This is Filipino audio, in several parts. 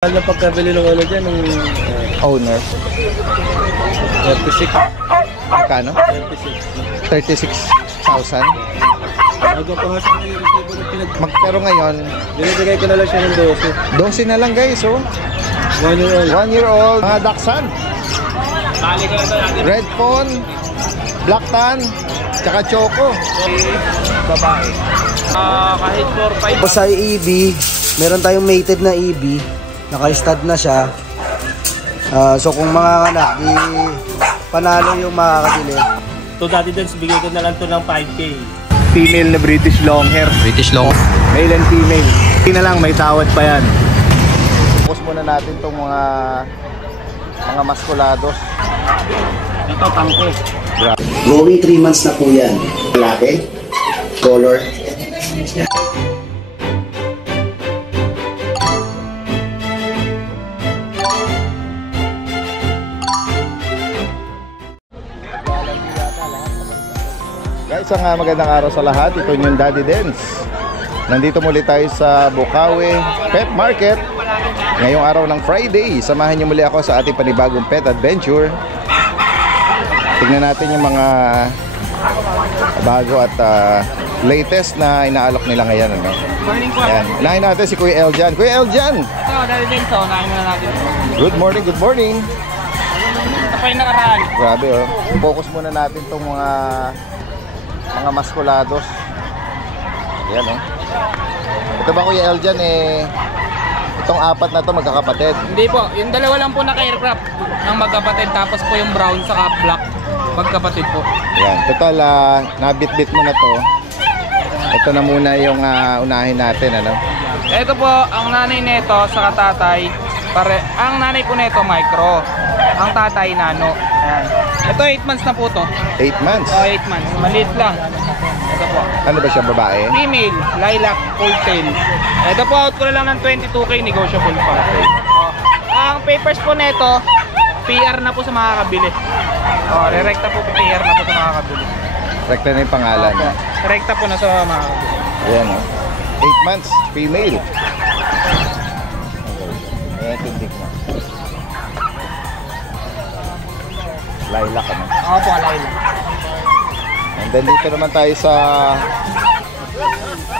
Mahal na pagkabili ng ano dyan, ng Owner. 36. Magkano? 36. 36,000. Bago pa nga siya na yung resibo ng Pero ngayon, binibigay ko na lang siya ng 12 na lang guys, oh. 1 year old. 1 year old. Mga Dachshund. Red Fawn, Black Tan, tsaka Choco. Babae. Kahit 4-5. Sa EB, meron tayong mated na EB. Naka-stud na siya. So kung mga anak, di panalo yung makakabili. To dati din, bigay ko na lang to ng 5K. Female na British Longhair. British Long. Male and female. Hindi na lang, may tawad pa yan. Focus muna natin itong mga maskulados. Ito, tangko. Going 3 months na po yan. Lalaki, color. Guys, ang magandang araw sa lahat. Ito yung Daddy Dens. Nandito muli tayo sa Bukawi Pet Market. Ngayong araw ng Friday, samahan niyo muli ako sa ating panibagong pet adventure. Tingnan natin yung mga bago at latest na inaalok nila ngayon. Ano? Morning po. Ayan. Unahin natin si Kuya Eljan. Kuya Eljan! Ito, dahil din to, unahin muna natin. Good morning, good morning. Ito pa yung nakaraan. Grabe oh. Focus muna natin itong mga maskulados. Ayan oh. Ito ba Kuya Eljan itong apat na to magkakapatid? Hindi po, yung dalawa lang po naka-aircraft ng magkapatid, tapos po yung brown saka black magkapatid po. Ayan, total nabitbit mo na to. Ito na muna yung unahin natin ano. Ito po, ang nanay nito saka tatay, ang nanay po nito micro, ang tatay nano. Ayan. Ito 8 months na po to. 8 months? 8 months, maliit lang. Ito po. Ano ba siya, babae? Female, lilac, full tail. Ito po, out ko na lang ng 22K, negotiable pa. Ang papers po nito, PR na po sa makakabili. Rekta po, PR na po sa makakabili. Rekta na yung pangalan. Rekta po na sa makakabili. Ayan oh. 8 months, female. Ayan, tindig na. Lilac ano. Opo, lilac. And then dito naman tayo sa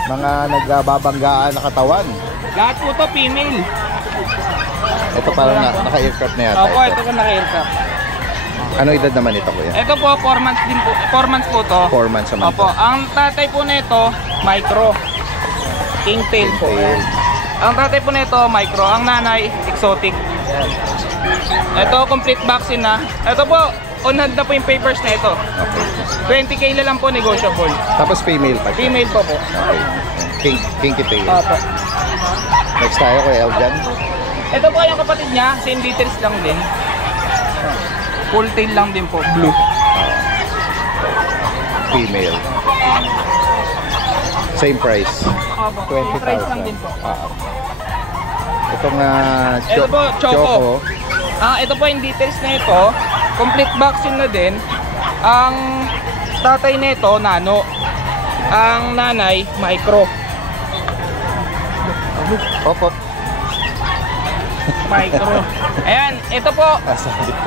mga nagbabanggaan na katawan. Lahat po to female. Ito parang naka-aircraft na yata. Opo, ito po naka-aircraft. Ano edad naman ito kuya? Ito po, 4 months din po. 4 months po to. 4 months naman. Opo, ang tatay po nito, micro. King tail po. Ang tatay po nito, micro. Ang nanay, exotic. Ito, complete vaccine na. Ito po, on hand na po yung papers na ito. Okay. 20K na lang po, negotiable. Tapos female pa siya. Female po po. Okay. Kinky tail. Opo. Next tayo kay Eljan. Ito po yung kapatid niya, same details lang din. Full tail lang din po, blue. Female. Same price. Opo, same price lang din po. Itong Ito po, Choco. Ito po yung details na ito. Complete vaccine na din. Ang tatay nito, nano. Ang nanay, micro. Opo. Micro. Ayan, ito po.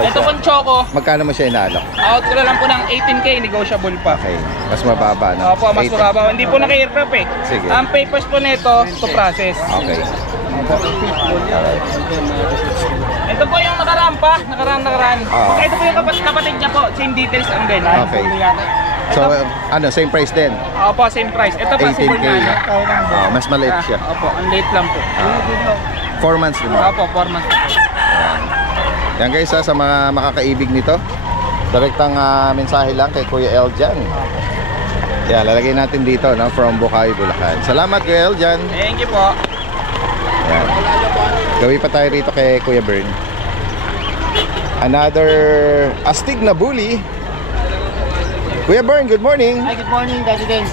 Ito po Choco. Magkano mo siya inaalok? Out ko na lang po ng 18K, negotiable pa. Okay. Mas mababa na. Opo, mas mababa. Hindi po naka-aircraft eh. Sige. Ang papers po nito, to process. Okay. Ito po yung nakaraan. Ito po yung kapatid niya po. Same details ang din. Okay. So, same price din? Opo, same price. Ito pa si 18K. Mas maliit siya. Opo, ang late lang po. 4 months din mo. Opo, 4 months. Yan guys sa mga makakaibig nito. Direktang mensahe lang kay Kuya Eljan. Yan, lalagay natin dito no, from Bukawi, Bulacan. Salamat Kuya Eljan. Thank you po. Yan. Gawin pa tayo rito kay Kuya Bern. Another astig na bully. Kuya Bern, good morning. Hi, good morning, Daddy Dens.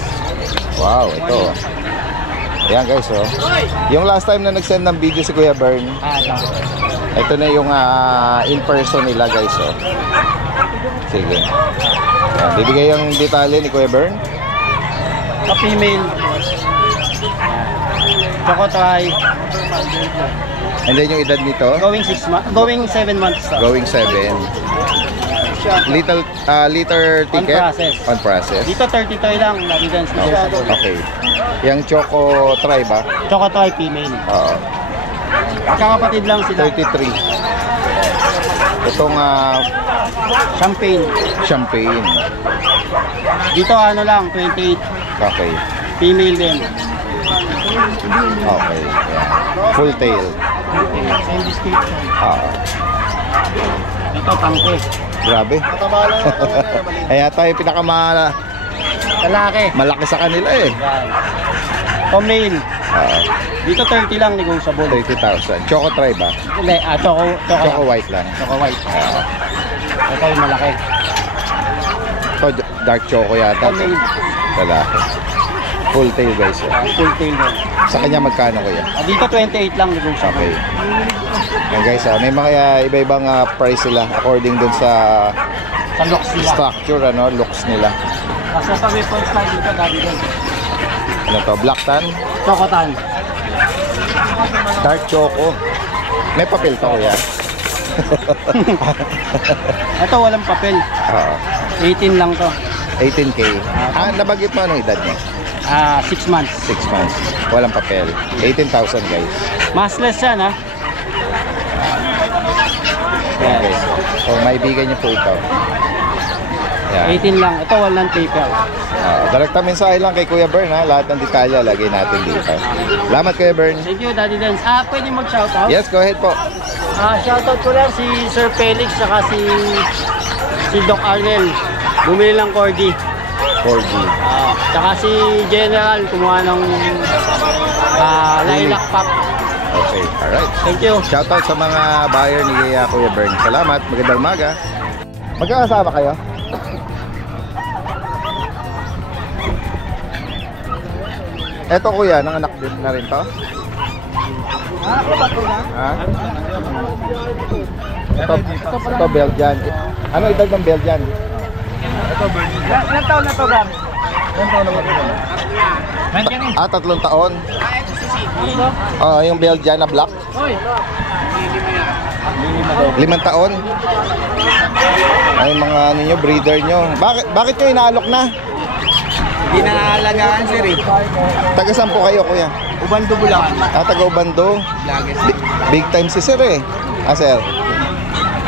Wow, ito. Ayan guys oh. Yung last time na nag-send ng video si Kuya Bern, ito na yung in person nila guys oh. Sige. Ayan, bibigay yung detalye ni Kuya Bern. Sa female. Choco try. And then yung edad nito? Going 6 months, going 7 months. Going 7. Liter ticket? process. On process. Dito 30 toy lang, Daddy Dens. Negotiable. Okay. Yung Choco Tri ba? Choco toy female. Oo. Kakapatid lang sila. 33. Itong Champagne. champagne. Dito ano lang, 28. Okay. Female din. Okay. Yeah. Full tail. Same description. Dito tangke. Grabe. Kaya tayo Lalaki. malaki sa kanila eh. Yan. O male. Dito 30 lang negotiable. 30,000. Choco Tri ba? Hindi, choco Choco white lang. Choco white. Ito yung malaki. Ito dark choco yata. O male. Lalaki. Full tail guys. Full tail din. Sa kanya magkano kuya? Dito 28 lang negotiable. Okay. Yan guys, may mga iba-ibang price sila according dun sa Sa looks nila. structure, looks nila. Kasi sa weapons tayo dito, Daddy Dens. Ano to? Black tan? Choco tan. Dark choco. May papel to kuya? Ito walang papel. 18 lang to. 18K. Nabagit mo anong edad niya? 6 months. 6 months. Walang papel. 18,000 guys. Massless yan ha. Okay. So maibigan niyo po ito. Yan. 18 lang. Ito walang paper. Direkta mensahe lang kay Kuya Bern ha. Lahat ng detalye lagay natin dito. Salamat Kuya Bern. Thank you, Daddy Dens. Pwede mag-shoutout? Yes, go ahead po. Shoutout ko lang si Sir Felix saka si Doc Arnel. Bumili ng corgi. 4G. Saka si General kumuha ng lilac pop. Okay, alright. Thank you. Shoutout sa mga buyer ni Kuya Bern. Salamat, magandang umaga. Magkakasama kayo? Eto kuya, nanganak din na rin to? Ha? Ito Belgian. Ano edad ng Belgian? Ilang taon na to, Ram? 3 taon. Yung Belgian na black. 5 taon. Ay mga ano nyo, breeder nyo. Bakit nyo inaalok na? Hindi na alagaan, sir eh. Taga saan po kayo kuya? Ubando Bulacan. Taga Ubando. Big time si sir eh. Sir.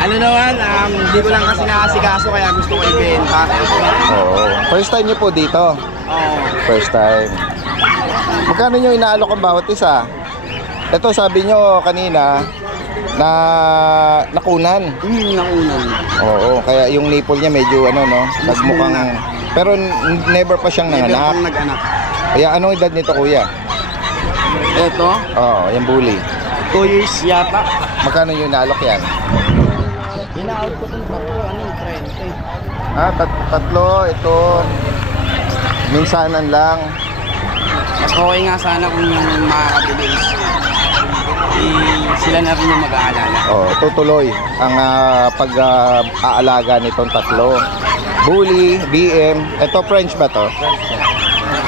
Ano naman, hindi ko lang kasi nakasikaso kaya gusto ko ibenta. Oo. First time nyo po dito? First time. Magkano nyo inaalok ang bawat isa? Ito sabi nyo kanina na nakunan. Nakunan. Oo, kaya yung nipple niya medyo nagmukhang pero never pa siyang nanganak. Never nag-anak. Kaya anong edad nito kuya? Ito, Oo, yung bully. 2 years yata. Magkano yung inaalok yan? Ina-out ko itong 30. Tatlo, ito. Minsanan lang. Mas okay nga sana kung yung makakabilis. Sila na rin yung mag-aalala. Tutuloy ang pag-aalaga nitong tatlo. Bully, BM. Ito French ba to?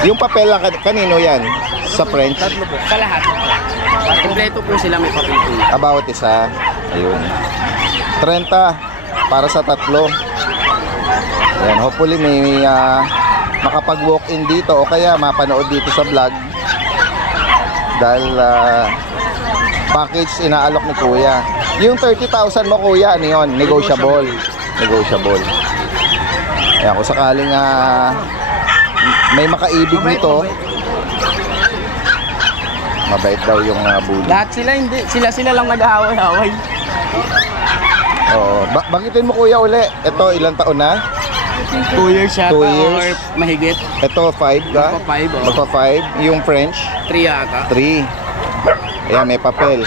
Yung papel lang kanino yan? Sa French? Tatlo po. Sa lahat. Kompleto po sila may papel po. Bawat isa. Ayun. 30 para sa tatlo. Ayan, hopefully may makapag-walk-in dito o kaya mapanood dito sa vlog. Dahil package inaalok ni kuya. Yung 30,000 mo kuya, ano yun? Negotiable. Negotiable. Ayan, kung sakaling may makaibig nito, mabait daw yung bully. Lahat sila hindi. Sila lang nag-aaway-aaway. Bagitin mo kuya uli. Ito, ilang taon na? 2 years yata 2 years. or mahigit. Ito, 5 ka? Magpa 5 Magpa 5. Yung French? 3 yata. 3. Ayan, may papel.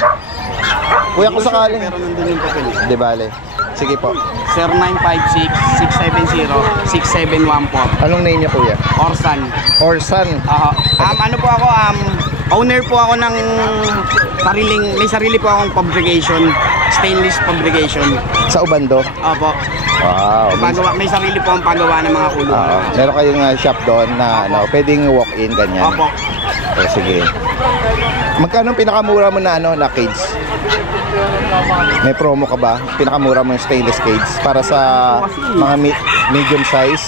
Kuya, kung sakaling... Pero nandun yung papel. Di bale. Sige po. 0956-670-6714. Anong name niya kuya? Orsan. Orsan. Ano po ako, owner po ako ng may sarili po akong fabrication, stainless fabrication. Sa Ubando? Opo. Wow. May sarili po ang paggawa ng mga kulungan. Meron kayong shop doon na pwedeng walk-in, ganyan? Opo. Sige. Magkano pinakamura mo na na cage? May promo ka ba? Pinakamura mo yung stainless cage para sa mga medium size?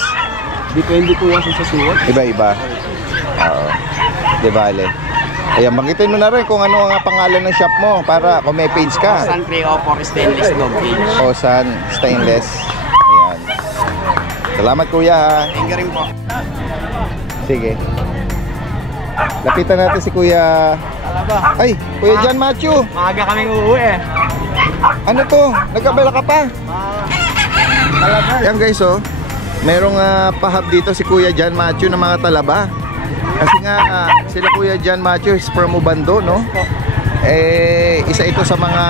Depende po kasi sa suot. Iba-iba. Oo. Di bale. Ayan, banggitin mo na rin kung ano ang pangalan ng shop mo para kung may page ka. San Preo for stainless dog cage. Osan Stainless. Ayan. Salamat kuya ha. Thank you rin po. Sige. Lapitan natin si kuya. Ay, kuya John Matthew. Maaga kaming uuwi eh. Ano to? Nagkabala ka pa? Yan guys oh. Merong pahab dito si Kuya John Matthew ng mga talaba. Kasi nga sila Kuya John Matthew is from Ubando, no? Eh isa ito sa mga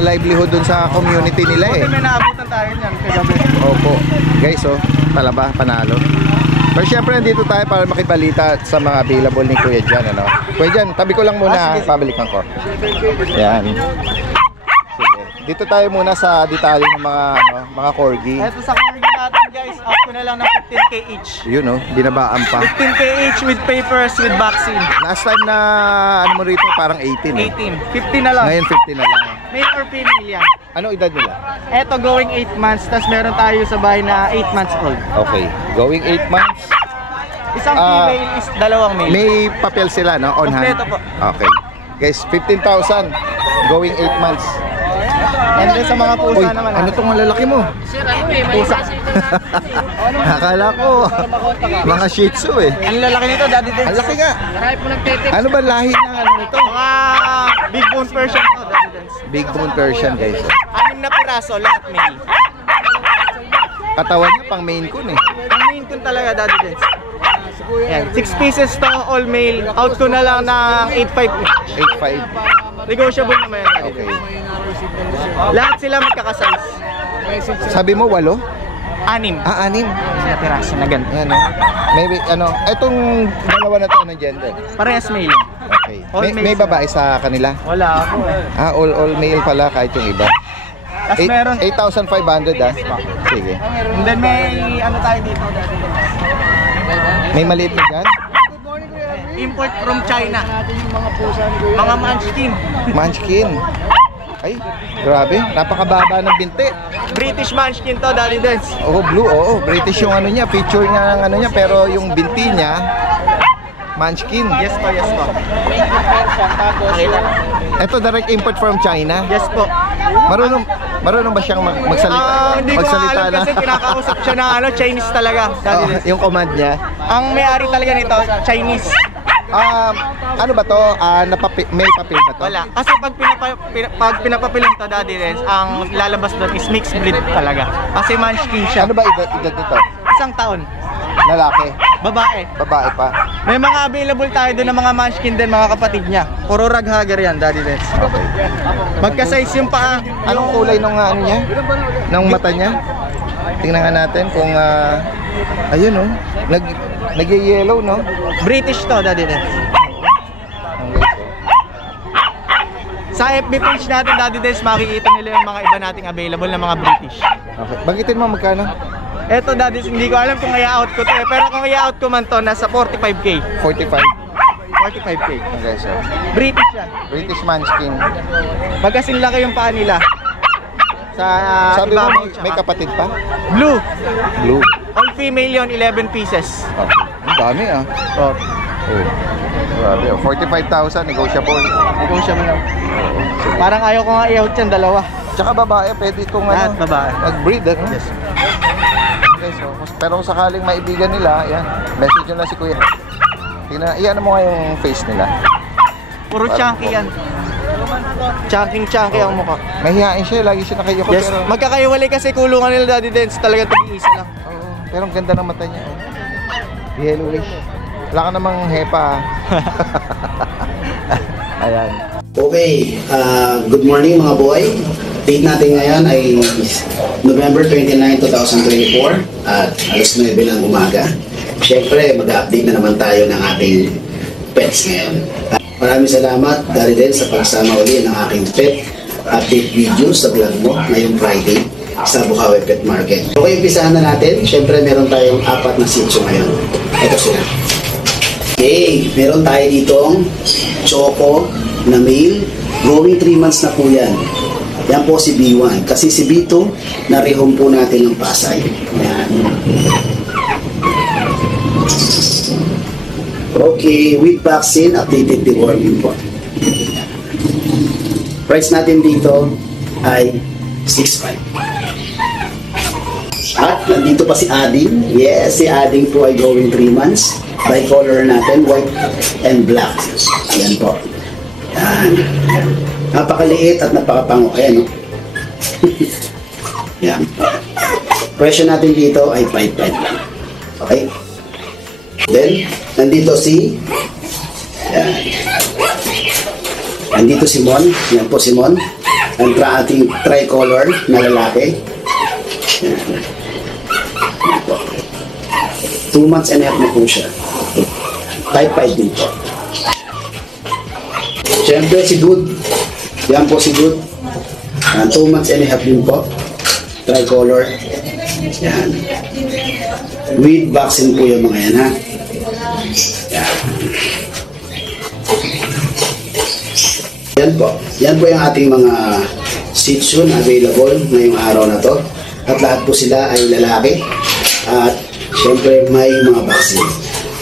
livelihood dun sa community nila eh. May naabutan tayo niyan kagabi. Opo. Guys oh, talaba panalo. Pero syempre nandito tayo para makibalita sa mga available ni Kuya John, ano? Kuya John, tabi ko lang muna, pabalikan ko. Yan. Sige. Dito tayo muna sa detalye ng mga corgi. Ito sa corgi natin guys, up ko na lang ng 15k each. Yun oh, binabaan pa. 15k each with papers, with vaccine. Last time na ano mo rito parang 18 eh. 18. 15 na lang. Ngayon 15 na lang. Male or female yan. Ano edad nila? Ito going 8 months, tapos meron tayo sa bahay na 8 months old. Okay, going 8 months. Isang female is dalawang male. May papel sila no, on hand. Kompleto po. Okay. Guys, 15,000 going 8 months. And then sa mga pusa Uy, naman. ano tong lalaki mo? Pusa. Akala ko mga Shih Tzu eh. Ang lalaki nito, Daddy Dens. Ang laki nga. Ano ba lahi ng ano nito? Mga big bone Persian to, Daddy Dens. Big bone Persian guys. 6 na piraso, lahat male. Katawan niya pang Maine Coon eh. Ang main ko talaga, Daddy Dens. Yan, 6 pieces to, all male. Out ko na lang ng 8.5. 8.5. Negotiable naman yan. Daddy Okay. Dens. Lahat sila magkakasize. Sabi mo 8? 6 Ah, 6. na piraso na ganito. Yan oh. Maybe ano, etong dalawa na to ng gender. Parehas male yan. Okay. All May males babae sa kanila? Wala ako eh. Ah, all male pala kahit yung iba. Tapos meron, 8,500 ah. Sige. and then may ano tayo dito, Daddy Dens. May maliit na dyan? Import from China. Mga munchkin. Munchkin. Ay, grabe. Napakababa ng binti. British munchkin to, Daddy Dens. Oh, blue. Oo, British yung ano niya. Picture niya ng ano niya. Pero yung binti niya, munchkin. Yes po, yes po. Ito direct import from China. Yes po. Marunong ba siyang magsalita? Hindi ko alam kasi kinakausap siya ng Chinese talaga. Daddy Dens. Yung command niya. Ang may-ari talaga nito, Chinese. Ano ba to? May papel na to? Wala. Kasi pag pinapapiling to, Daddy Dens, ang lalabas doon is mixed breed talaga. Kasi munchkin siya. Ano ba edad nito? 1 taon. Lalaki? Babae. Babae pa? May mga available tayo doon ng mga munchkin din, mga kapatid niya. Puro raghagger yan, Daddy Dens. Okay. Magka-size yung paa. Anong kulay nung ano niya? Nung mata niya? Tingnan nga natin kung ayun oh. Nag-yellow no? British to, Daddy Dens. Sa FB page natin, Daddy Dens, makikita nila yung mga iba nating available na mga British. Okay. Banggitin mo magkano? Eto, Daddy Dens, hindi ko alam kung i-out ko to eh. Pero kung i-out ko man to, nasa 45k. 45. 45k. Okay, so British yan. British Munchkin. Magkasing laki yung paa nila. Sa Sabi mo ibabaw, may kapatid pa? Blue. Blue. All female yon, 11 pieces. Okay. Ang dami ah. Oh, Oh. Grabe oh. 45,000 negotiable. negotiable lang. Parang ayaw ko nga i-out yan, dalawa. Tsaka babae, pwede itong Lahat ano, babae. mag-breed ano? Yes. Okay, so, pero kung sakaling maibigan nila, yan, message nyo na si Kuya. Tingnan, iyan mo nga yung face nila. Puro chunky yan. Chunky ang mukha. Mahihain siya, lagi siya nakayoko. Yes, Pero, magkakaiwalay kasi kulungan nila, Daddy Dens. Talagang tig-isa lang. oo, pero ang ganda ng mata niya. Oh. Yellowish. Wala ka namang hepa. Ayan. Okay, good morning mga boy. Date natin ngayon ay November 29, 2024 at alas 9 ng umaga. Siyempre, mag-update na naman tayo ng ating pets ngayon. Maraming salamat, Daddy Dens, sa pagsama uli ng aking pet update video sa vlog mo ngayong Friday sa Bukawi Pet Market. Okay, umpisahan na natin. Siyempre, meron tayong 4 na Shih Tzu ngayon. Ito sila. Okay, meron tayo ditong Choco na male Going 3 months na po yan. Yan po si B1. Kasi si B2, na-rehome po natin ng Pasay. Yan. Okay, with vaccine, updated deworming po. Price natin dito ay 6.5. At nandito pa si Ading. Yes, si Ading po ay going 3 months. Bicolor natin, white and black. Ayan po. Yan. Napakaliit at napakapango. Ayan, no? Yan. Presyo natin dito ay 5.5 lang. Okay? Then, nandito si nandito si Mon. Yan po si Mon. Ang ating tricolor na lalaki. Yan. Yan po. 2 months and a half na po siya. 5.5 din po. Siyempre si Dude. Yan po si Dude. 2 months and a half din po. Tricolor. Yan. With vaccine po yung mga yan, ha? Yan. Yan po. Yan po yung ating mga Shih Tzu na available ngayong araw na to. At lahat po sila ay lalaki. At syempre may mga vaccine.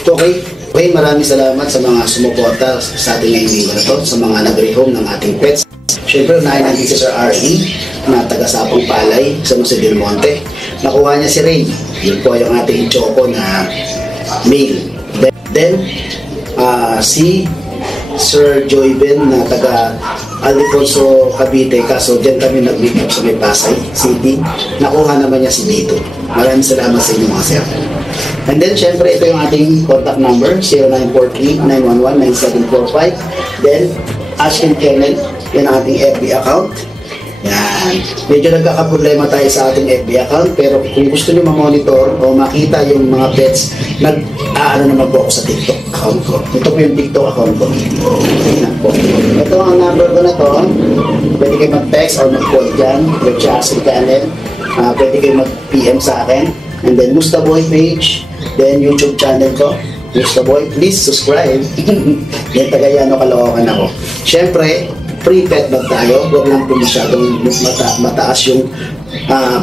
Okay? Okay, maraming salamat sa mga sumuporta sa ating ngayong linggo na to, sa mga nag-rehome ng ating pets. Syempre, unahin natin si Sir R.E. na taga-Sapang Palay sa Jose Del Monte. Nakuha niya si Ray. Yun po yung ating choco na male. Then, si Sir Joyben na taga Alfonso Cavite, kaso dyan kami nag-meet up sa may Pasay City. Nakuha naman niya si Dito. Maraming salamat sa inyo mga sir. And then, syempre, ito yung ating contact number, 0943-911-9745. Then, Ashken Kennel, yan ang ating FB account. Yan. Medyo nagkakaproblema tayo sa ating FB account, pero kung gusto nyo ma-monitor o makita yung mga pets, nag-aano naman po ako sa TikTok account ko. Ito po yung TikTok account ko. Yan po. Ito ang number ko na to. Pwede kayo mag-text or mag-call dyan. With Ashken Kennel. Pwede kayo mag-PM sa akin. And then, Mustaboy page. Then, YouTube channel ko. Mustaboy, please subscribe. Yan, Tagayano, Caloocan ako. Siyempre, free pet bag tayo. Huwag lang po masyadong mataas yung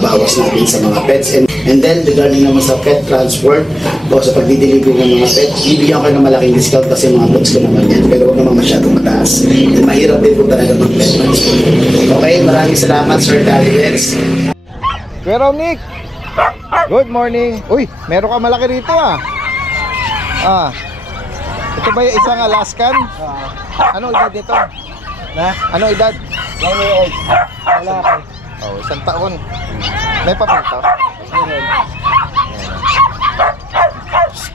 bawas natin sa mga pets. And then, regarding naman sa pet transport o sa pagdi-deliver ng mga pets, bibigyan ko ng malaking discount kasi mga dogs ko naman yan. Pero huwag naman masyadong mataas. And mahirap din po talaga mag-pet transport. Okay, maraming salamat, Sir Dalivets. Pero Nick, good morning. Uy, meron ka malaki rito ito ba yung isang Alaskan? Ano edad nito? Ano edad? 1 year old. Lalaki. Oh, 1 taon. May papel to?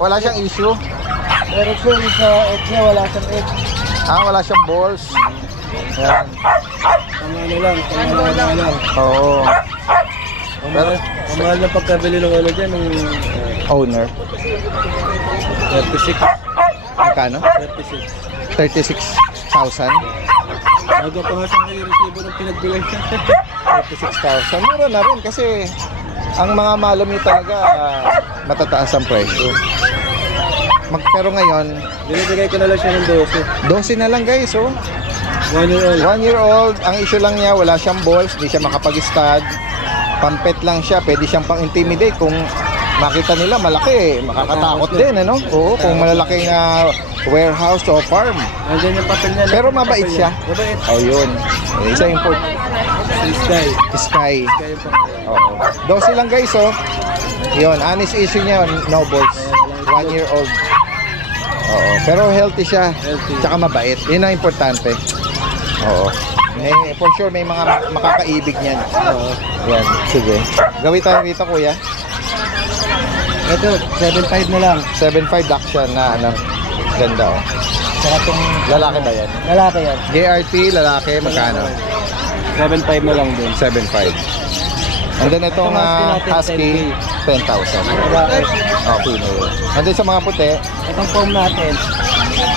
Wala siyang issue? Pero siya sa egg niya, wala siyang egg. Wala siyang balls. Yan. Ano lang. Oo. Ang mahal na pagkabili ng ano dyan, ng Owner. 36. Magkano? 36. 36,000. Bago pa nga siyang resibo ng pinagbilang siya. 36,000. Mura na rin kasi ang mga malami talaga matataas ang presyo. Pero ngayon, Binibigay ko na lang siya ng 12 na lang guys, oh. 1 year old. 1 year old. Ang issue lang niya, wala siyang balls, hindi siya makapag-stud. Pampet lang siya, pwede siyang pang-intimidate kung makita nila malaki, makakatakot din, ano? Oo, kung malalaking warehouse o farm. Nandiyan yung papel niya. Pero mabait siya. Mabait. Oh, yun. Isa yung port. Sky. Sky. Sky yung pangalan. Oo. 12 lang guys, oh. Yun, honest issue niya, no balls. 1 year old. Oo, pero healthy siya. Healthy. Tsaka mabait. Yun ang importante. Oo. For sure may mga makakaibig niyan. Oo. Yan, sige. Gawin tayo rito, kuya. Ito, 7.5 na lang. 7.5 Dachshund na ano. Ganda, oh. Saka itong Lalaki ba yan? lalaki yan. JRT, lalaki, magkano? 7.5 na lang din. 7.5. And then itong Husky, 10,000. Babae. Oh, female. And then sa mga puti, Itong foam natin,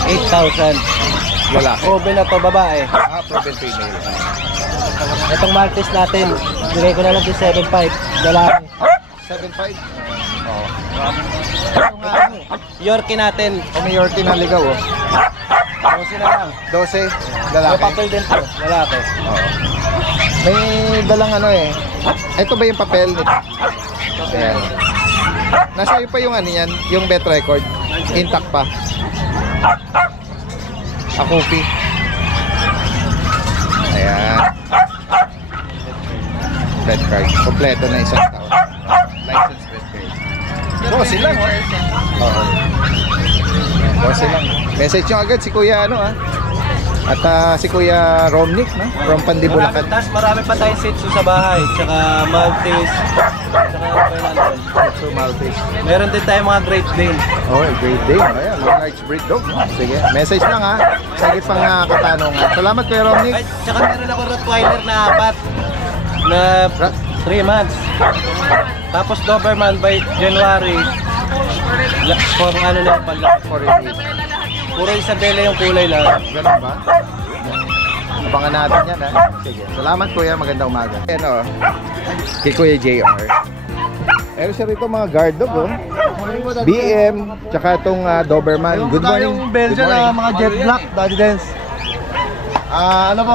8,000. lalaki. Oven na to, babae. Proven female. Itong Maltese natin, bigay ko na lang din 7.5. Lalaki. 7.5? Oo. Yorkie natin, May Yorkie na ligaw, oh. 12 na lang. 12, May lalaki. papel din po, lalaki. Oo. May dalang ano eh. Ito ba yung papel nito? Ayan. Nasa iyo pa yung ano yan, yung bet record. Intact pa. A copy. Ayan. Bet card. Kompleto na isang taon. License bet card. 12 lang, oh. Oo. 12 lang. Message nyo agad si Kuya ano at si Kuya Romnick, no? From Pandibulacan. Marami pa tayong Shih Tzu sa bahay, tsaka Maltese, tsaka So Maltese. meron din tayong mga Great Dane. Oh, great day. Ayan, mga large breed dog. No? Sige, message lang ha. Sagit pang katanungan. Salamat Kuya Romnick. Ay, tsaka meron ako Rottweiler na 4 na 3 months. Tapos Doberman by January. For ano lang pala, for release. Puro Isabela yung kulay lang. Ganun ba? Abangan natin yan ha. Sige. Salamat Kuya, magandang umaga. Ayan o. Kay Kuya JR. Meron siya rito mga guard dog oh. BM, tsaka itong Doberman. Good morning. Yung Belgian na mga jet black, Daddy Dance. Ano po,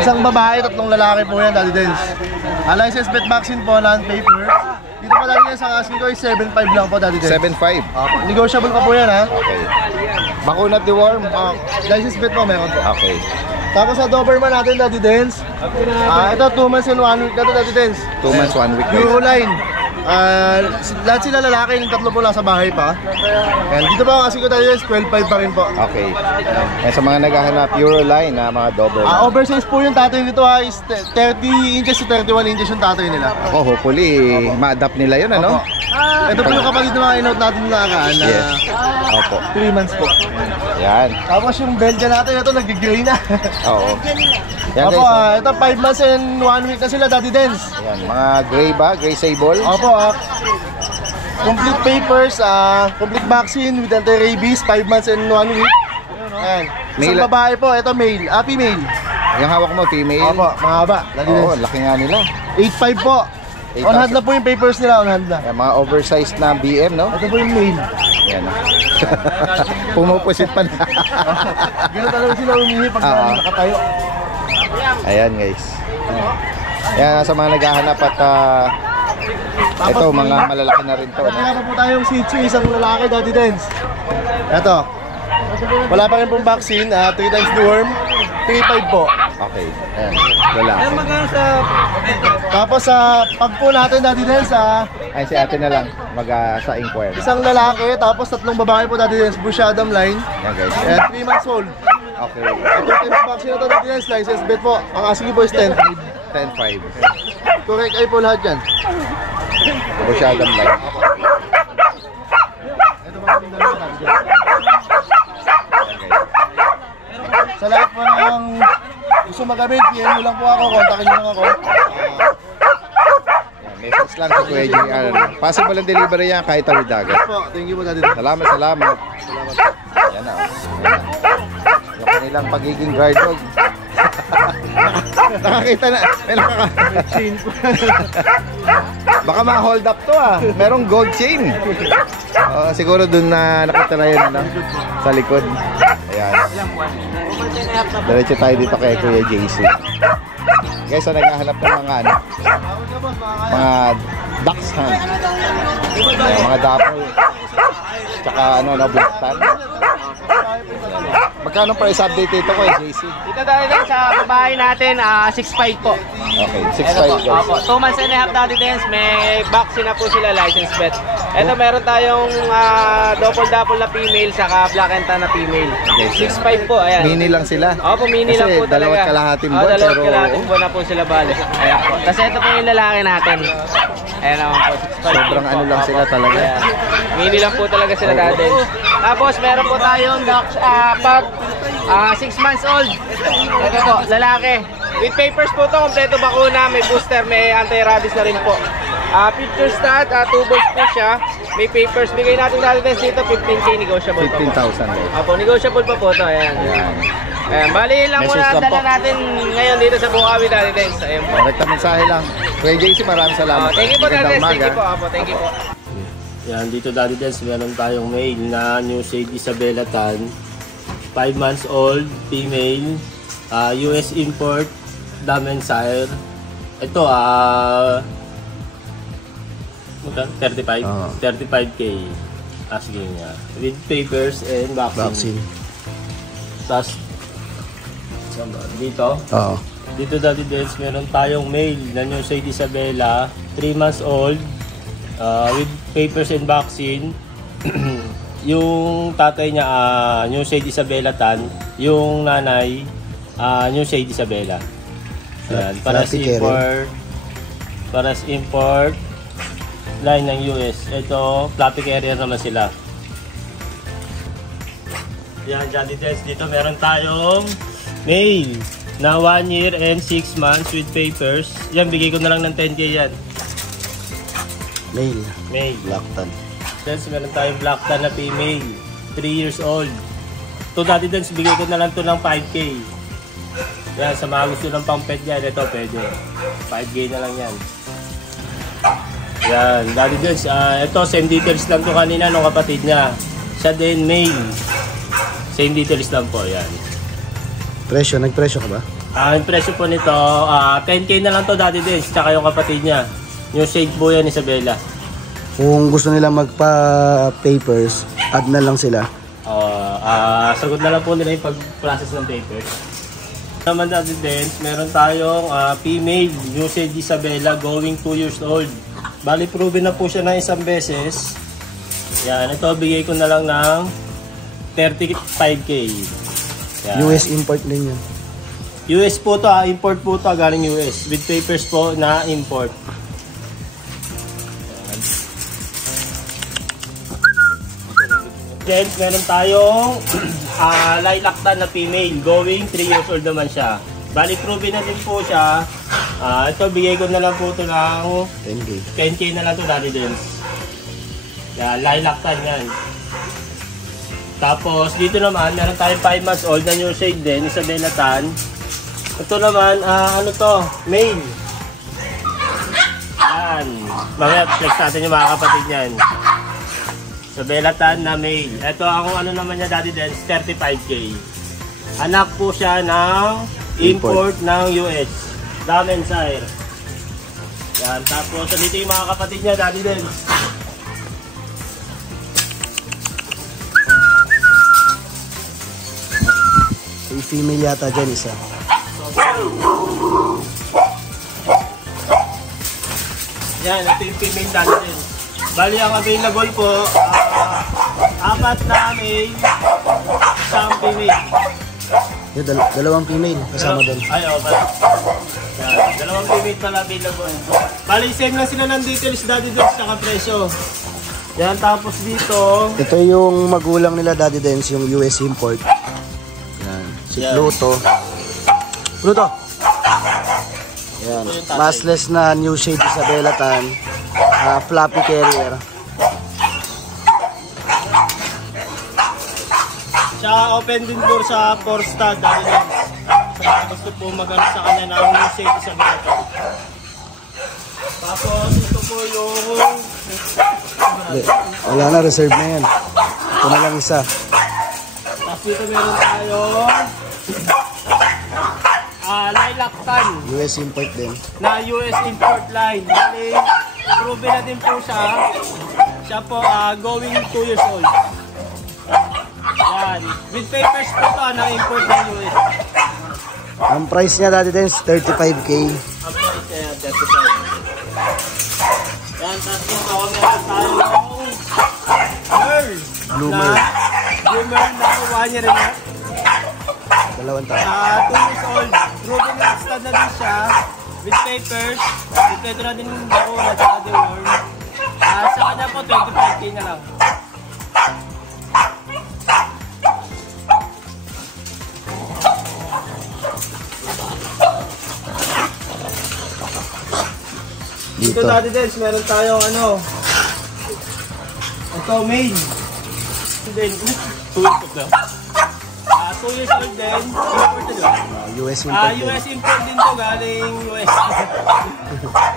isang babae, 3 lalaki po yan, Daddy Dance. License bet vaccine po, non-paper. Dito pa lang yan sa asking ko is 7.5 lang po, Daddy Dance. 7.5. Negotiable pa po yan ha. Okay. Bakuna deworm. License bet po meron po. Okay. Tapos sa Doberman natin, Daddy Dance. Ito 2 months and 1 week na to, Daddy Dance. 2 months, 1 week. Euroline. Lahat sila lalaki, yung 3 po lang sa bahay pa. And dito pa kasi ko tayo is 12.5 pa rin po. Okay. Sa mga naghahanap Euroline na mga Doberman. Oversize po yung tatay nito ha, is 30 inches to 31 inches yung tatay nila. Ako, hopefully, ma-adapt nila yun, ano? Ito po yung kapatid ng mga inout natin na akaan na Yes. Opo. 3 months po. Yan. Tapos yung Belgian natin, ito nag-gray na. Oo. Yan Opo, guys. ito 5 months and 1 week na sila, Daddy Dance. Yan. Mga gray ba? Gray sable? Opo, complete papers, complete vaccine with anti-rabies, 5 months and 1 week. Ayan. Isang Male- babae po, ito male, female. Yung hawak mo, female? Opo, mahaba. Oo, laki nga nila. 8.5 po. 8,000. On hand na po yung papers nila, on hand na. Yan, mga oversized na BM, no? Ito po yung male. Yan. Pumupusit pa na. Gano'n talaga sila umihi pag nakatayo. Ayan, guys. Yan, sa mga naghahanap at ito, mga malalaki na rin to. No? Kaya pa po tayong Shih Tzu, isang lalaki, Daddy Dance. Ito. Wala pa rin pong vaccine, 3 times deworm, 3.5 po. Okay. Ayan, lalaki. Tapos pag po natin, Daddy Dance, Ay, si ate na lang sa inquire. isang lalaki, tapos 3 babae po, Daddy Dance, Bush Adam line, Yan, guys. and 3 months old. Okay. Ito yung vaccine na ito, Daddy Dance, license bet po. Ang asking po is 10.5. 10.5. Correct ay po lahat yan. Masyadong lang. Sa lahat po ng gusto magamit, PM nyo lang po ako, kontakin nyo lang ako. Message lang sa Kuya JR. Possible ang delivery yan kahit tawid dagat. Po, thank you po, Daddy Dance. Salamat, salamat. Yan na. Yung kanilang pagiging guard dog. Nakakita na. May Chain po. Baka ma-hold up to Merong gold chain. Siguro dun na nakita na yun sa likod. Ayan. Diretso tayo dito kay Kuya JC. Guys, naghahanap ng mga mga ducks hand. Mga dapol. Tsaka black tan. Magkano price update ito kay JC? Dito tayo din sa babae natin, 6.5 po. Okay, 6.5 guys. Opo, 2 months and a half Daddy Dance, may vaccine na po sila, license bet. Ito meron tayong double na female, saka black and tan na female. 6.5 po, ayan. Mini lang sila. Opo, mini lang po talaga. Dalawat kalahating buwan. Dalawat kalahating buwan na po sila bali. Ayan po. Kasi ito po yung lalaki natin. Ayan naman po, 6.5. Sobrang ano lang sila talaga. Ayan. Mini lang po talaga sila Daddy. Tapos meron po tayong pag 6 months old. Ito po, lalaki. With papers po to, kompleto bakuna, may booster, may anti-rabies na rin po. Picture stat, 2 balls po siya. May papers, bigay natin dito 15K negotiable pa po. 15,000 guys. Apo, negotiable pa po to, ayan. Ayan, bali lang Message muna lang dala po. natin ngayon dito sa Bukawi Daddy Dance. Ayan po. Direkta mensahe lang. Kuya JC, maraming salamat. Thank you po Daddy Magandang Dance, thank you umaga. po. Apo, thank you po. Yan, dito Daddy Dance, meron tayong male na New Shade Isabela Tan. 5 months old, female, US import, Dam and Sire. Ito, 35? 35K. Asking niya. With papers and vaccine. Tapos, dito? Oo. Dito Daddy Dens, meron tayong male na New Saint Isabela, 3 months old, with papers and vaccine. Yung tatay niya, New Saint Isabela Tan, yung nanay, New Saint Isabela. Ayan, para import line ng US. Ito, floppy carrier naman sila. Yan, Daddy Dens, dito meron tayong male na 1 year and 6 months with papers. Yan, bigay ko na lang ng 10K yan. Male. Black tan. Dens, meron tayong black tan na female, 3 years old. Ito Daddy Dens, bigay ko na lang to ng 5K. Yan, sa mga gusto ng pang pet yan, ito pwede. 5K na lang yan. Yan, Daddy Dens, ito same details lang to kanina nung kapatid niya. Siya din male. Same details lang po, yan. Presyo, nagpresyo ka ba? Ang presyo po nito, 10K na lang to Daddy Dens, tsaka yung kapatid niya. Yung shade po yan, Isabela. Kung gusto nila magpa-papers, add na lang sila. Sagot na lang po nila yung pag-process ng papers. Naman Daddy Dens, meron tayong female, New Saint Isabela, going 2 years old. Bali, proven na po siya ng isang beses. Yan, ito bigay ko na lang ng 35K. Yan. US import din yan. US po to, import po to, galing US. With papers po na import. Then, meron tayong lilac tan na female, going 3 years old naman siya. Bali, proven na din po siya. Ito, bigay ko na lang po ito ng 10K na lang ito Daddy Dens. Lilac tan yan. Tapos, dito naman, meron tayong 5 months old na new shade din, Isabela tan. Ito naman, ano to, male. Yan. Mamaya, flex natin yung mga kapatid niyan. Isabela tan na male. Ito, ang ano naman niya Daddy Dens, 35K. Anak po siya ng import ng US. Dam and Sire. Yan. Tapos, dito yung mga kapatid niya Daddy Dens. Yung female yata dyan isa. Yan, ito yung female Daddy Dens. Bali, ang available po, 4 na male, isang female. Yung dalawang female kasama doon. Ay, pala. Yan, dalawang female pala available. Bali, same lang sila ng details Daddy Dens saka presyo. Yan, tapos dito. Ito yung magulang nila Daddy Dens, yung US import. Yan. Si Pluto. Pluto! Yan. Massless na new shade Isabela tan. Floppy carrier. Siya open din po sa 4-star Daddy Dens. Sa gusto po magano sa kanya ng new shade Isabela tan. Tapos ito po yung Wala na, reserve na yan. Ito na lang isa. tapos dito meron tayo lilac tan US import din. na US import line. Bali, proven na din po siya. Siya po going 2 years old. Yan. With papers po ito na import ng US. Ang price niya Daddy Dens, 35K. Ang price niya 35. Yan, tapos yung meron tayo Bloomer. Bloomer na 1 year na. 2 taon. 2 years old. Proven na stud na din siya. With papers. Ito na din yung bakuna sa the worm. Sa kanya po, 25K na lang. Dito Daddy Dens, meron tayong ano. Ito, male. Then, 2 years old na. 2 years old din, imported lang. US import din. US import din to, galing US.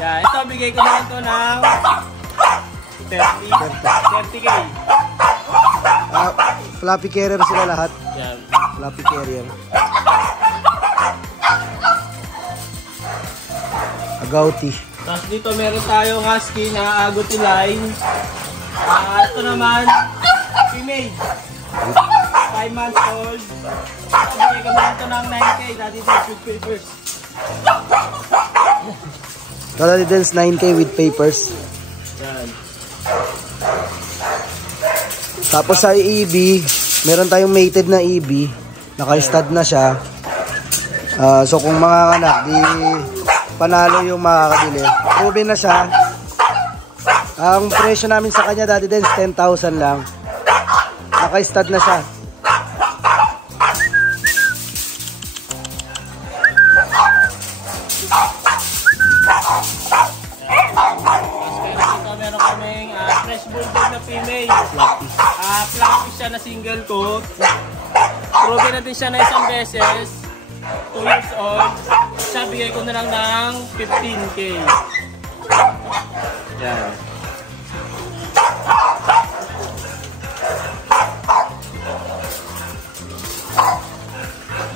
Yeah, ito, bigay ko naman to ng 30K. Floppy carrier sila lahat. Yan. Fluffy Terrier. Agouti. Tapos dito meron tayong husky na agouti line. Ito naman, female. 5 months old. Bigay ko naman ito ng 9K. Daddy Dens with papers. Daddy Dens 9K with papers. Yan. Tapos sa EB, meron tayong mated na EB. Naka-stud na siya. So kung mga anak, di panalo yung makakabili. Proven na siya. Ang presyo namin sa kanya, Daddy Dens, 10,000 lang. Naka-stud na siya. Meron kaming fresh bulldog na female. Fluffy siya na single coat. Proven na din siya na isang beses. 2 years old. Siya bigay ko na lang ng 15K. Yan.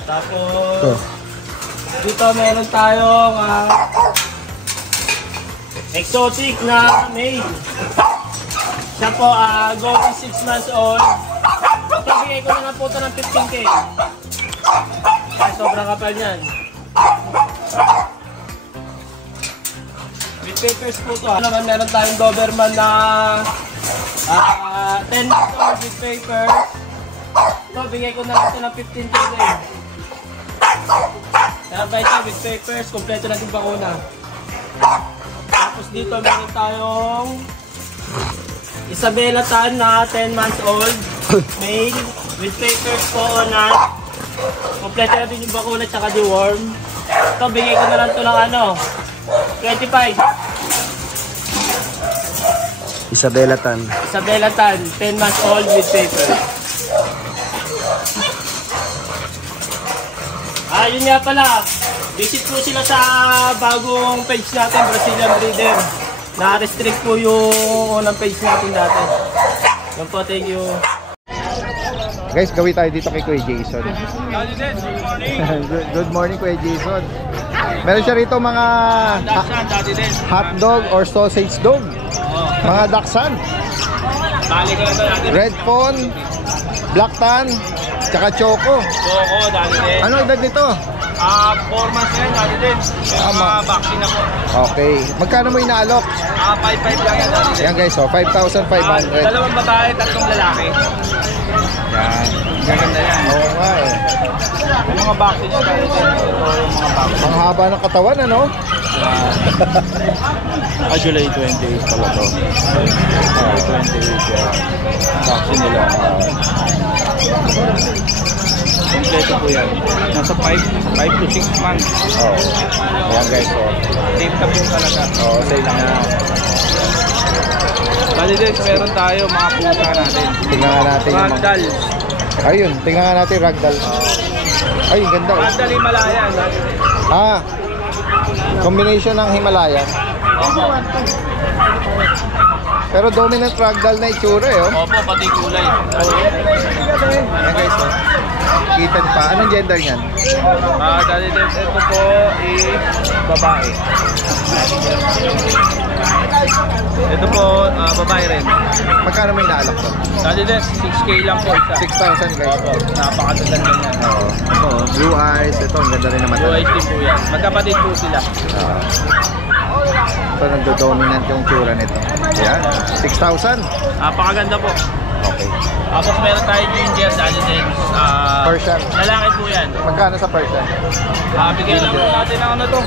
Tapos dito meron tayong exotic na male. Siya po going 6 months old. Ito bigay ko na lang po ito ng 15K. Ay, sobrang kapal yan. With papers po ito. Naman meron tayong Doberman na 10 months old with papers. Ito bigay ko na lang ito ng 15K din. Kaya ba ito with papers, kompleto na yung bakuna. Tapos dito meron tayong Isabela Tan na 10 months old, male, with papers po na kompleto na din yung bakuna tsaka deworm. Ito, bigay ko na lang ito ng 25. Isabela Tan. Isabela Tan, 10 months old with papers. Yun nga pala, visit po sila sa bagong page natin, Brazilian Breeder. Na-restrict po yung unang page natin dati. Yan po, thank you. Guys, gawin tayo dito kay Kuya Jason. Daddy Dens, good morning. Good morning, Kuya Jason. Meron siya rito mga Daddy Dens. hotdog or sausage dog. Mga Dachshund. Bali ko na ito, Daddy Dens. Red Fawn, Black Tan, tsaka Choco. Choco, Daddy Dens. Ano edad nito? 4 months na yun, Daddy Dens. Pero mga vaccine na po. Okay. Magkano mo inaalok? 5-5 lang yan, Daddy Dens. Yan guys, 5,500. Dalawang babae, 3 lalaki. Yan. Gaganda yan. Oo nga eh. Yung mga vaccine yan, Daddy Dens. Ito yung mga vaccine. Ang haba ng katawan, ano? July 28 pala to. July 28 yan. Vaccine nila. Kompleto po yan. Nasa 5 to 6 months. Oo. Yan guys, oh. Safe na po talaga. Oo, safe na. Daddy Dens, meron tayo mga pusa natin. Tingnan nga natin yung mga... Ragdoll. Ayun, tingnan nga natin ragdoll. Ay, ganda. Oh. Ragdoll Himalayan. Combination ng Himalayan. Pero dominant ragdoll na itsura eh, oh. Opo, pati kulay. Ayan guys, oh. Kitten pa. Anong gender niyan? Daddy Dens, ito po is babae. Ito po, babae rin. Magkano may inaalok to? Daddy Dens, 6K lang po isa. 6,000 guys. Napakaganda niyan. Oo. Ito, oh. Blue eyes. Ito, ang ganda rin naman. UIT po yan. Magkapatid po sila. Ito, nagdo-dominant yung tsura nito. Yan, 6,000. Napakaganda po. Okay. Tapos meron tayo ginger, Daddy Dens. Persian. Lalaki po yan. Magkano sa Persian? Bigay lang po natin ng ano to.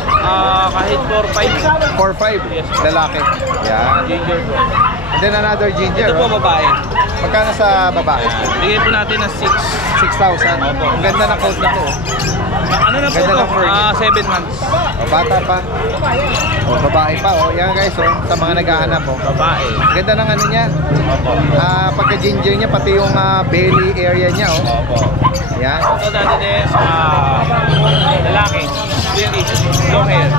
Kahit 4-5. 4,500. Yes. Lalaki. Yan. Ginger po. And then another ginger. Ito po oh. babae. Magkano sa babae? Bigay po natin ng 6,000. Ang ganda ng coat na to. Ano na po Ganda to? ng fur niya. 7 months. O, bata pa. O, babae pa. O, yan guys, oh, sa mga naghahanap. Oh. Babae. Ganda ng ano niya. Opo. Pagka-ginger niya, pati yung belly area niya. Oh. Opo. Yan. Ito Daddy Dens, lalaki. British. Long hair.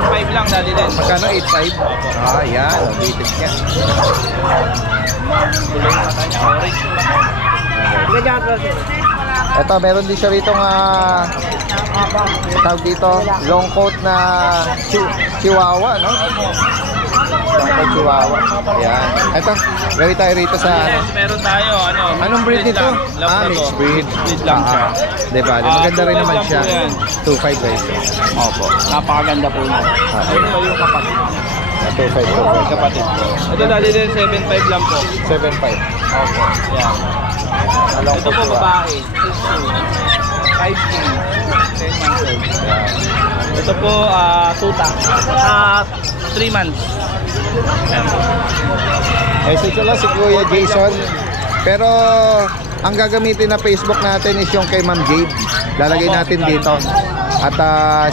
8.5 lang Daddy Dens. Magkano? 8,500? Yan. O, bitis niya. Tuloy yung mata niya. Orange. Ito, meron din siya rito tawag dito, long coat na chihuahua, no? Long coat chihuahua. Ayan. Ito, gawin tayo rito sa Meron tayo, anong breed nito? Mixed breed. Breed lang siya. Diba? Maganda rin naman siya. 2.5 guys. Opo. Napakaganda po na. Ayun po yung kapatid. 2.5. Kapatid ko. Ito dati din 7.5 lang po. 7.5. Opo. Yan. Ito po babae. 5K. 10 months old. Ito po tuta. 3 months. Yan po. Message lang si Kuya Jason. Pero ang gagamitin na Facebook natin is yung kay Ma'am Jade. Lalagay natin dito. At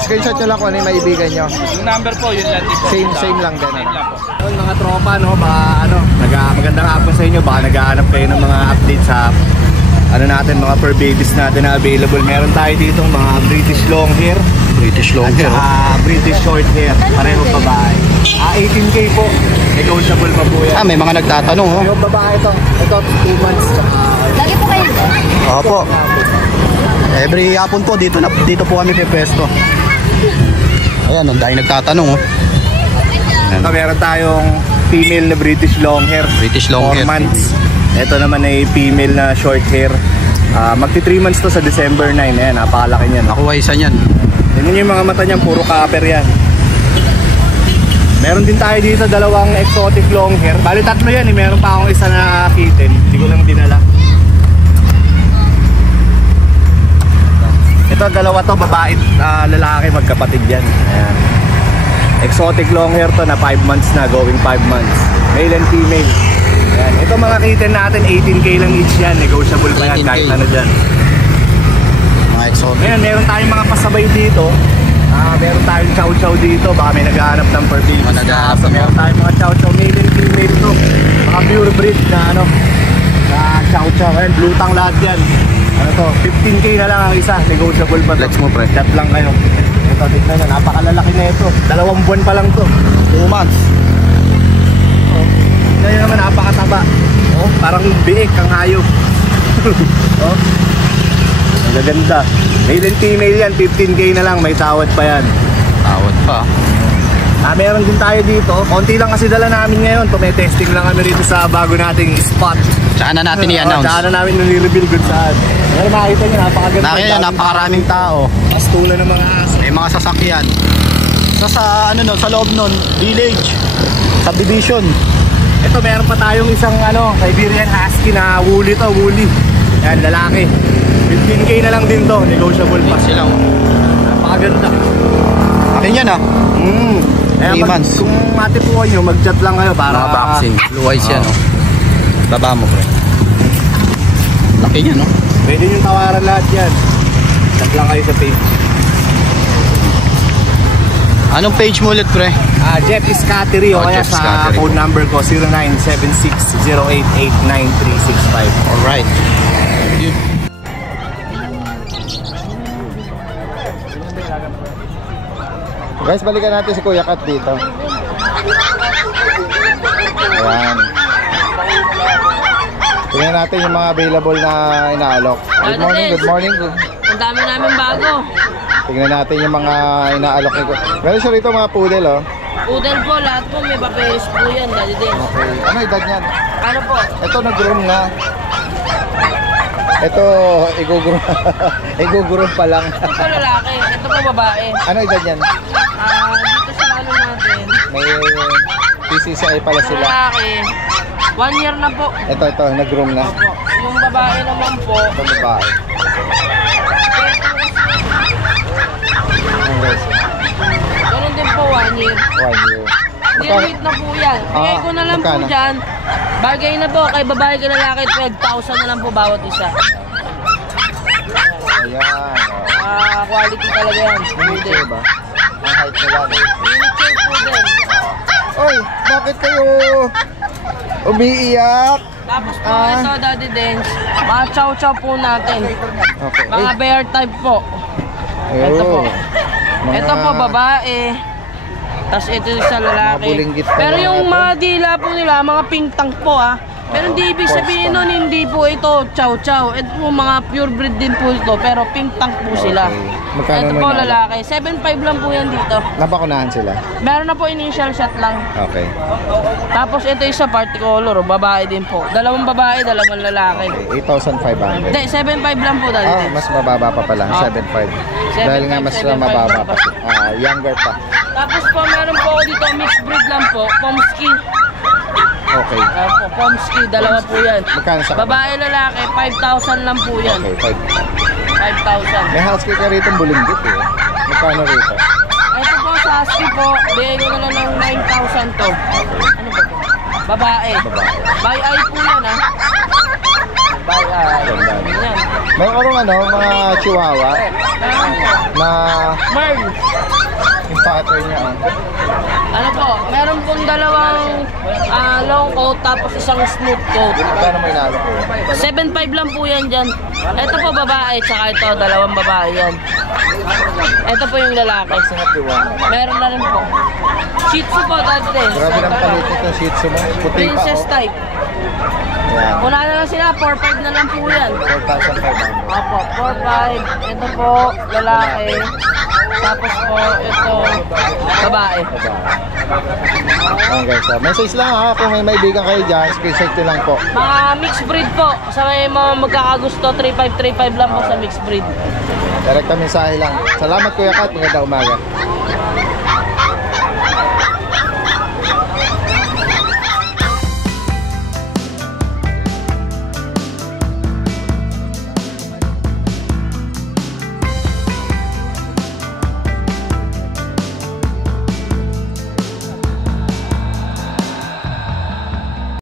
screenshot nyo lang kung ano yung maibigan nyo. Yung number po, yun lang. Same lang din. Same lang po. Mga tropa, no, baka magandang hapon sa inyo, baka naghahanap kayo ng mga updates sa natin, mga fur babies natin na available. Meron tayo dito mga British long hair, British short hair, parehong babae. 18K po, negotiable pa po yan. May mga nagtatanong, oh. Yung babae ito 2 months. Lagi po kayo dito? Opo. Every hapon po, dito po kami pepesto. Ayan, dahil nagtatanong, oh. Meron tayong female na British long hair, 4 months. Ito naman ay female na short hair. Magti 3 months to sa December 9. Ayan, napakalaki niyan. Nakuha isa niyan. Tingnan yung mga mata niyan, puro copper yan. Meron din tayo dito dalawang exotic long hair. Bali 3 yan, meron pa akong isa na kitten. Hindi ko lang dinala. Ito dalawa to, babae, lalaki, magkapatid yan. Ayan. Exotic long hair to na 5 months na, going 5 months. Male and female. Ayan. Ito mga kitten natin, 18K lang each yan. Negotiable pa yan, kahit ano dyan. Mga exotic. Ngayon, meron tayong mga pasabay dito. Meron tayong chow chow dito. Baka may naghahanap ng fur babies. Meron tayong mga chow chow, male and female to. Mga pure breed na na chow chow. Ayan, blue tang lahat yan. Ano to, 15K na lang ang isa. Negotiable pa to. Flex mo, pre. Chat lang kayo. Ito, tignan nyo, napakalalaki na ito. 2 buwan pa lang to. 2 months. Tignan nyo naman, napakataba. Oh, parang biik ang hayop. Oh, ang gaganda. Male and female yan, 15K na lang. May tawad pa yan. Tawad pa. Meron din tayo dito. Konti lang kasi dala namin ngayon. Tumetesting lang kami rito sa bago nating spot. Tsaka na natin i-announce. Tsaka na namin nire-reveal kung saan. Pero makita nyo, napakaganda. Nakita, napakaraming tao. Pastulan ng mga aso. May mga sasakyan. Sa loob nun, village, subdivision. Ito, meron pa tayong isang Siberian Husky na woolly to, woolly. Yan, lalaki. 15K na lang din to, negotiable pa sila. Napakaganda. Akin yan, ah. 3 months. Kung matipuan nyo, mag-chat lang kayo para Mga vaccine. Blue eyes yan, oh. Baba mo, pre. Laki niya, no? Pwede nyo tawaran lahat yan. Chat lang kayo sa page. Anong page mo ulit, pre? Jeff Iscattery o kaya Jeff sa Iscattery. phone number ko 0976-088-9365. Alright. Guys, balikan natin si Kuya Kat dito. Ayan. Tingnan natin yung mga available na inaalok. Good morning, good morning. Ang dami namin bago. Tingnan natin yung mga inaalok ni Kuya. Meron siya rito mga poodle, oh. Udal po, lahat po may papeles po yan, dali din. Okay. Ano edad niyan? Ano po? Ito nag-groom na. Ito, igugroom pa lang. Ito po lalaki, ito po babae. Ano edad niyan? Dito sa ano natin, May PCCI pala sila. lalaki, 1 year na po. Ito, nag-groom na. Opo. Yung babae naman po, Ito babae. Ayan guys, ganun din po 1 year. 1 year. Deal na po yan. Bigay ko na lang po magkano? dyan. Bagay na po, kay babae kay lalaki, 12,000 na lang po bawat isa. Ayan. Quality talaga yan. Miniature ba? Ang height nila. Miniature po din. Oy, bakit kayo umiiyak? Tapos po ito, Daddy Dance, mga chow-chow po natin. Okay. Mga bear type po. Ito po. Mga- Ito po, babae. Tapos ito sa lalaki. Mga bulinggit pa Pero mga yung ito. mga dila po nila, mga pink tank po Pero hindi ibig sabihin nun, hindi po ito chow chow. Ito po mga pure breed din po ito, pero pink tank po sila. Magkano Ito po naman? lalaki, 7.5 lang po yan dito. Nabakunahan sila. Meron na po initial shot lang. Okay. Tapos ito isa party color, babae din po. Dalawang babae, dalawang lalaki. Okay, 8,500. Hindi, 7.5 lang po dali. Mas mababa pa pala, 7.5. Dahil nga mas 7.5 mababa pa. lang Younger pa. Tapos po meron po ako dito mixed breed lang po, Pomsky. Okay. Ayan po, Pomsky, dalawa po yan. Magkano sa Babae lalaki, 5,000 lang po yan. Okay, 5,000. May husky ka rito bulinggit eh. Magkano rito? Ito po sa husky po, bigay ko na lang ng 9,000 to. Ano ba po? Babae. By eye po yan ha. By eye. Yan. Mayroong mga chihuahua na Merl. yung pattern niya. Ano po, meron pong dalawang long coat tapos isang smooth coat. Magkano may nalo ko? 7.5 lang po yan dyan. Ito po babae, tsaka ito, dalawang babae yan. Ito po yung lalaki. Meron na rin po. Shih Tzu po, dati. Grabe ng palit itong Shih Tzu mo. Puti pa Princess oh. type. Yan. Una na lang sila, 4.5 na lang po yan. 4,500. Opo, 4.5. Ito po, lalaki. Tapos po, ito, babae. Ayan guys, message lang ha. Kung may maibigan kayo dyan, screenshot nyo lang po. Mga mixed breed po. Sa may mga magkakagusto, 3.5 lang po sa mixed breed. Direkta mensahe lang. Salamat Kuya Kat, magandang umaga.